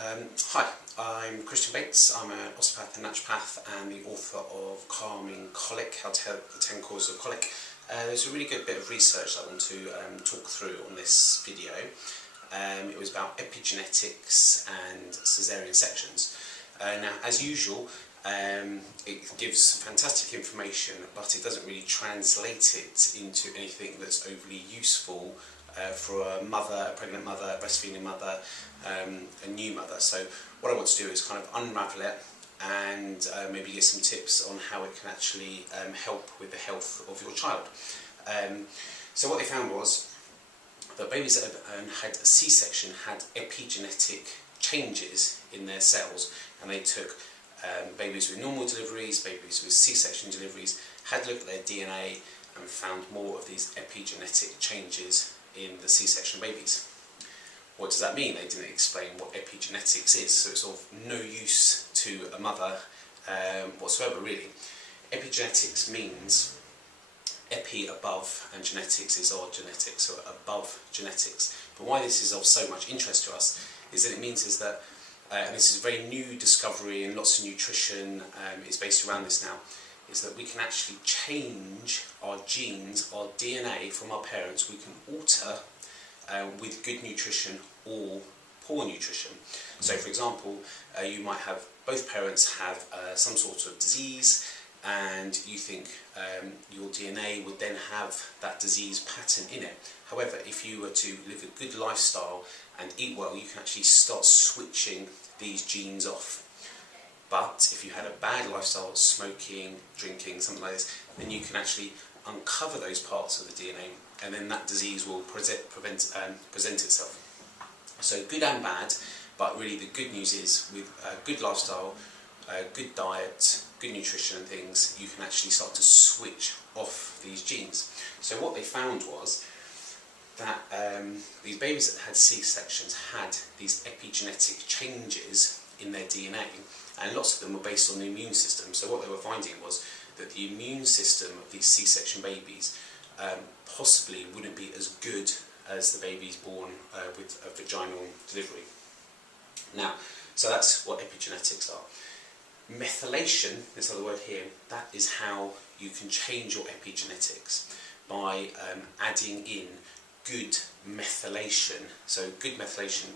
Hi, I'm Christian Bates. I'm an osteopath and naturopath and the author of Calming Colic, How to Help the 10 Causes of Colic. There's a really good bit of research I want to talk through on this video. It was about epigenetics and cesarean sections. Now, as usual, it gives fantastic information, but it doesn't really translate it into anything that's overly useful for a mother, a pregnant mother, a breastfeeding mother, a new mother. So what I want to do is kind of unravel it and maybe get some tips on how it can actually help with the health of your child. So what they found was that babies that had a C-section had epigenetic changes in their cells, and they took babies with normal deliveries, babies with C-section deliveries, had looked at their DNA and found more of these epigenetic changes in the C-section babies. What does that mean? They didn't explain what epigenetics is, so it's of no use to a mother whatsoever, really. Epigenetics means epi above and genetics is our genetics, so above genetics. But why this is of so much interest to us is that it means is that, and this is a very new discovery and lots of nutrition is based around this now, is that we can actually change our genes, our DNA from our parents. We can alter with good nutrition or poor nutrition. So for example, you might have both parents have some sort of disease, and you think your DNA would then have that disease pattern in it. However, if you were to live a good lifestyle and eat well, you can actually start switching these genes off. But if you had a bad lifestyle, smoking, drinking, something like this, then you can actually uncover those parts of the DNA, and then that disease will present itself. So good and bad, but really the good news is with a good lifestyle, good diet, good nutrition and things, you can actually start to switch off these genes. So what they found was that these babies that had C-sections had these epigenetic changes in their DNA, and lots of them were based on the immune system. So what they were finding was that the immune system of these C-section babies possibly wouldn't be as good as the babies born with a vaginal delivery. Now, so that's what epigenetics are. Methylation, this other word here, that is how you can change your epigenetics, by adding in good methylation. So good methylation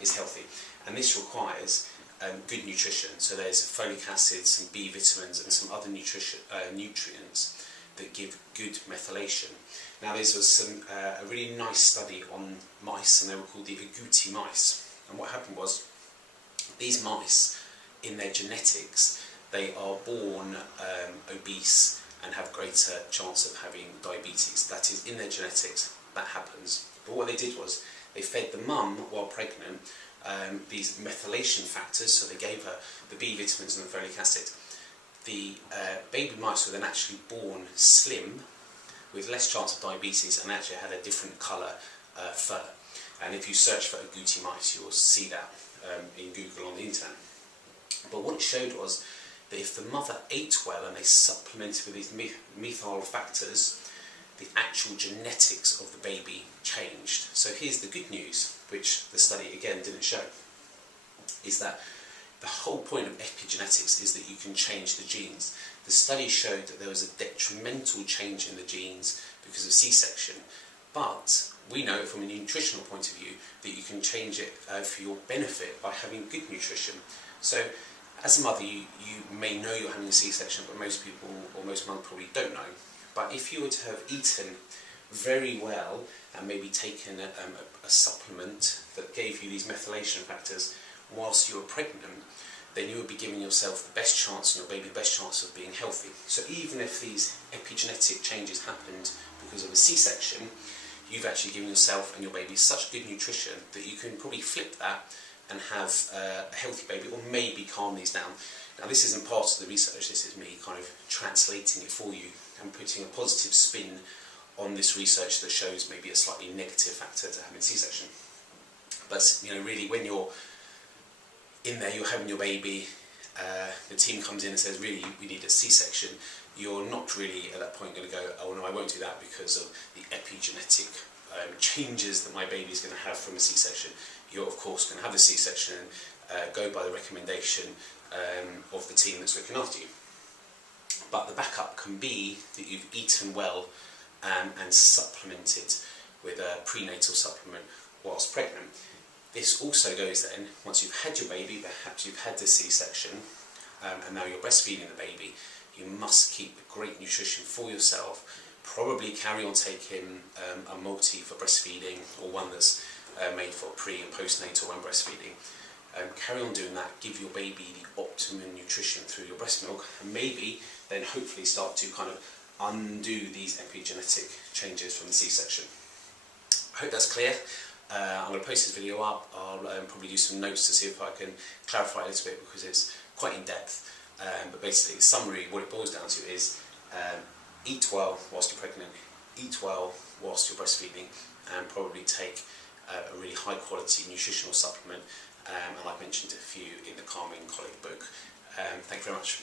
is healthy, and this requires good nutrition. So there's folic acid, some B vitamins and some other nutrients that give good methylation. Now there was a really nice study on mice, and they were called the agouti mice. And what happened was, these mice, in their genetics, they are born obese and have greater chance of having diabetes. That is, in their genetics, that happens. But what they did was, they fed the mum while pregnant these methylation factors, so they gave her the B vitamins and the folic acid. The baby mice were then actually born slim, with less chance of diabetes, and actually had a different colour fur. And if you search for agouti mice, you will see that in Google on the internet. But what it showed was that if the mother ate well and they supplemented with these methyl factors, the actual genetics of the baby changed. So here's the good news, which the study again didn't show, is that the whole point of epigenetics is that you can change the genes. The study showed that there was a detrimental change in the genes because of C-section, but we know from a nutritional point of view that you can change it for your benefit by having good nutrition. So as a mother, you may know you're having a C-section, but most people, or most mothers probably don't know. But if you were to have eaten very well and maybe taken a supplement that gave you these methylation factors whilst you were pregnant, then you would be giving yourself the best chance, and your baby the best chance of being healthy. So even if these epigenetic changes happened because of a C-section, you've actually given yourself and your baby such good nutrition that you can probably flip that and have a healthy baby, or maybe calm these down. Now this isn't part of the research, this is me kind of translating it for you and putting a positive spin on this research that shows maybe a slightly negative factor to having C-section. But you know, really, when you're in there, you're having your baby, the team comes in and says, really, we need a C-section, you're not really at that point going to go, oh no, I won't do that because of the epigenetic changes that my baby is going to have from a C-section. You're of course going to have the C-section and go by the recommendation of the team that's looking after you. But the backup can be that you've eaten well and supplemented with a prenatal supplement whilst pregnant. This also goes then, once you've had your baby, perhaps you've had the C-section, and now you're breastfeeding the baby, you must keep great nutrition for yourself. Probably carry on taking a multi for breastfeeding, or one that's made for pre and postnatal and breastfeeding. Carry on doing that, give your baby the optimum nutrition through your breast milk, and maybe then hopefully start to kind of undo these epigenetic changes from the C-section. I hope that's clear. I'm going to post this video up. I'll probably do some notes to see if I can clarify a little bit, because it's quite in depth. But basically, in summary, what it boils down to is eat well whilst you're pregnant, eat well whilst you're breastfeeding, and probably take a really high quality nutritional supplement, and I've mentioned a few in the Calming Colic book. Thank you very much.